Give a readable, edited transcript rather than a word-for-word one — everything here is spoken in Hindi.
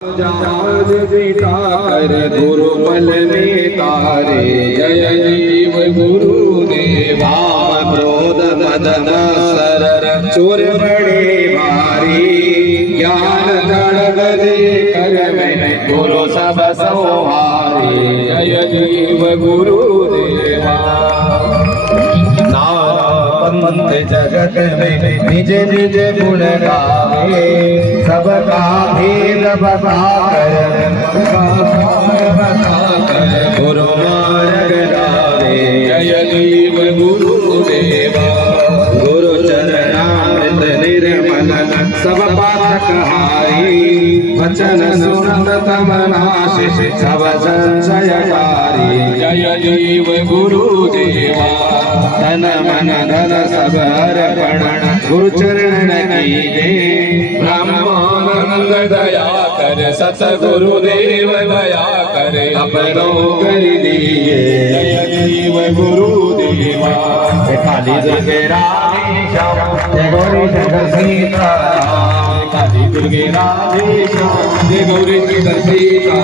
जाज जीता कर गुरुबल में तारे जय जीव गुरुदेवा क्रोध मदन सर चोर बड़े भारी ज्ञान दड़ गदे कर में गुरु सब संहारे जय जीव गुरुदेवा पंथ जगत में निज निज गुण गावे सबका भेद बता कर गुरु मार्ग लावे जय जीव गुरुदेवा गुरु चरणामृत निर्मल सब पाठक हारी वचन सुनत तम नाशिष सब संशयकारी जय जीव गुरुदेवा तन मन धन सब अर्पण गुरु चरण कीजे ब्रह्मानंद दया कर सतगुरुदेव दया कर अपनों कर दिए जय जीव गुरुदेवा काली दुर्गे राधेश्याम जय गौरी शंकर सीता काली दुर्गे राधेश्याम जय गौरी शंकर सीता।